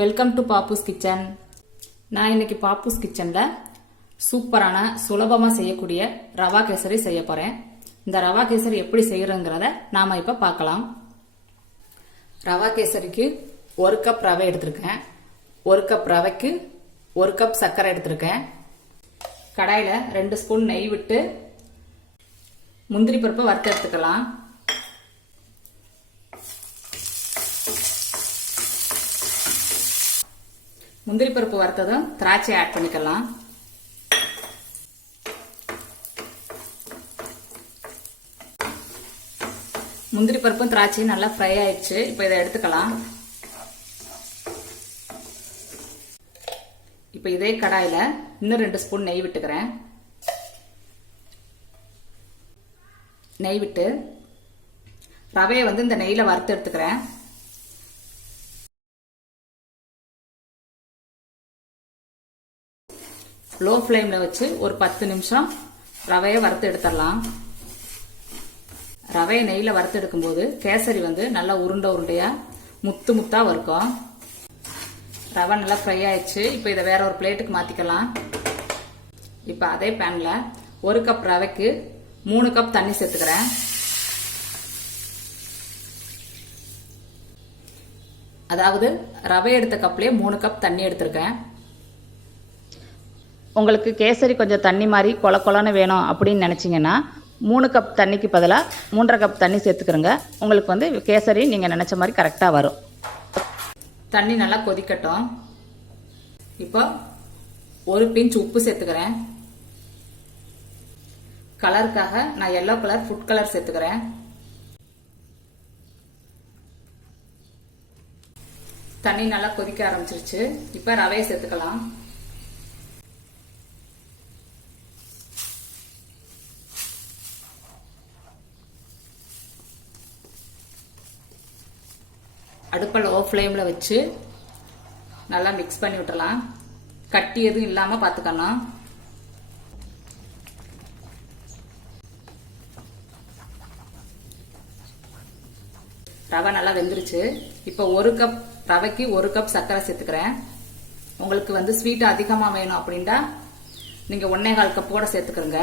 Welcome to Pappus kitchen. நான் இன்னைக்கு பாப்புஸ் கிச்சன்ல சூப்பரான சுலபமா செய்யக்கூடிய ரவா கேசரி செய்ய போறேன். இந்த ரவா கேசரி எப்படி செய்யறதுங்கிறத நாம இப்ப பார்க்கலாம். ரவா கேசரிக்கு 1 கப் ரவை எடுத்திருக்கேன். 1 கப் ரவைக்கு 1 கப் சர்க்கரை எடுத்திருக்கேன். கடாயில 2 ஸ்பூன் நெய் விட்டு முந்திரி பருப்பை வறுத்து எடுத்துக்கலாம். முந்திரி பருப்பு வறுத்ததும் திராட்சை ஆட் பண்ணிக்கலாம். முந்திரி பருப்பும் திராட்சையும் நல்லா ஃப்ரை ஆயிடுச்சு. இப்போ இதை எடுத்துக்கலாம். இப்போ இதே கடாயில இன்னும் 2 ஸ்பூன் நெய் விட்டுக்கிறேன். நெய் விட்டு ரவையை இந்த நெய்ல வறுத்து எடுத்துக்கிறேன். லோ ஃப்ளேம்ல வச்சு ஒரு 10 நிமிஷம் ரவையை வறுத்து எடுத்துடலாம். ரவையை நெய்ல வறுத்து எடுக்கும்போது கேசரி நல்லா உருண்டை உருண்டையா முத்து முத்தா வறுக்கும். ரவை நல்லா ஃப்ரை ஆயிடுச்சு. இப்போ இதை வேற ஒரு பிளேட்டுக்கு மாத்திக்கலாம். இப்போ அதே பேன்ல 1 கப் ரவைக்கு 3 கப் தண்ணி சேர்த்துக்கிறேன். அதாவது ரவை எடுத்த கப்லயே 3 கப் தண்ணி எடுத்திருக்கேன். உங்களுக்கு கேசரி கொஞ்சம் தண்ணி மாதிரி கொல கொலன்னு வேணும் அப்படின்னு நினச்சிங்கன்னா 3 கப் தண்ணிக்கு பதிலாக 3.5 கப் தண்ணி சேர்த்துக்கிறங்க. உங்களுக்கு கேசரி நீங்கள் நினச்ச மாதிரி கரெக்டாக வரும். தண்ணி நல்லா கொதிக்கட்டும். இப்போ 1 பிஞ்ச் உப்பு சேர்த்துக்கிறேன். கலருக்காக நான் எல்லோ கலர் ஃபுட் கலர் சேர்த்துக்கிறேன். தண்ணி நல்லா கொதிக்க ஆரம்பிச்சிருச்சு. இப்போ ரவையை சேர்த்துக்கலாம். அடுப்பை லோ ஃப்ளேம்ல வச்சு நல்லா மிக்ஸ் பண்ணி விட்டுறலாம். கட்டி எதுவும் இல்லாம பாத்துக்கணும். ரவை நல்லா வெந்துருச்சு. இப்போ 1 கப் ரவைக்கு 1 கப் சர்க்கரை சேர்த்துக்கிறேன். உங்களுக்கு ஸ்வீட் அதிகமா வேணும் அப்படின்னா நீங்க 1.25 கப் கூட சேர்த்துக்கிறங்க.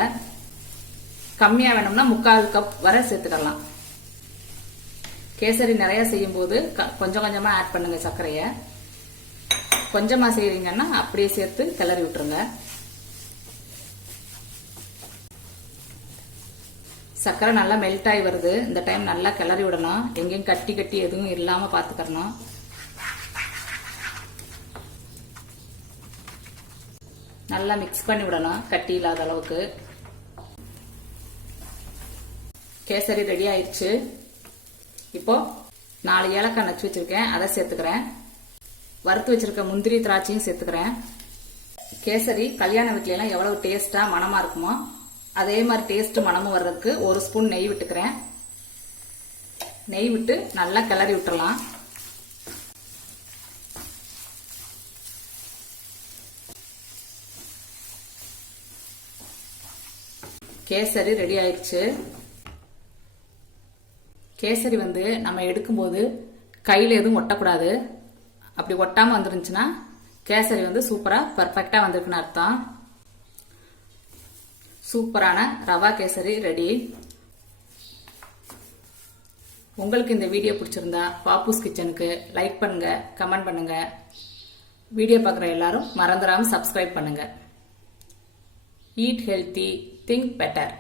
கம்மியா வேணும்னா 3/4 கப் வரை சேர்த்துக்கலாம். கேசரி நிறைய செய்யும் போது கொஞ்சம் கொஞ்சமா ஆட் பண்ணுங்க. சர்க்கரைய கொஞ்சமா செய்யறீங்கன்னா அப்படியே சேர்த்து கிளறி விட்டுருங்க. சர்க்கரை நல்லா மெல்ட் ஆகி வருது. இந்த டைம் நல்லா கிளறி விடணும். எங்கேயும் கட்டி கட்டி எதுவும் இல்லாம பாத்துக்கணும். நல்லா மிக்ஸ் பண்ணி விடணும் கட்டி இல்லாத அளவுக்கு. கேசரி ரெடி ஆயிடுச்சு. இப்போ 4 ஏலக்காய் நச்சு வச்சிருக்கேன், அதை சேர்த்துக்கிறேன். வறுத்து வச்சிருக்க முந்திரி திராட்சையும் சேர்த்துக்கிறேன். கேசரி கல்யாண வீட்ல எல்லாம் எவ்வளவு டேஸ்டா மணமா இருக்குமோ அதே மாதிரி டேஸ்ட் மணமும் வர்றதுக்கு 1 ஸ்பூன் நெய் விட்டுக்கிறேன். நெய் விட்டு நல்லா கிளறி விட்டுறலாம். கேசரி ரெடி ஆயிடுச்சு. கேசரி நம்ம எடுக்கும்போது கையில எதுவும் ஒட்டக்கூடாது. அப்படி ஒட்டாம வந்துருந்துச்சுன்னா கேசரி சூப்பரா பர்ஃபெக்டா வந்திருக்குன்னு அர்த்தம். சூப்பரான ரவா கேசரி ரெடி. உங்களுக்கு இந்த வீடியோ பிடிச்சிருந்தா பாப்புஸ் கிச்சனுக்கு லைக் பண்ணுங்க, கமெண்ட் பண்ணுங்க. வீடியோ பார்க்குற எல்லாரும் மறந்துடாம சப்ஸ்கிரைப் பண்ணுங்க. Eat healthy, think better.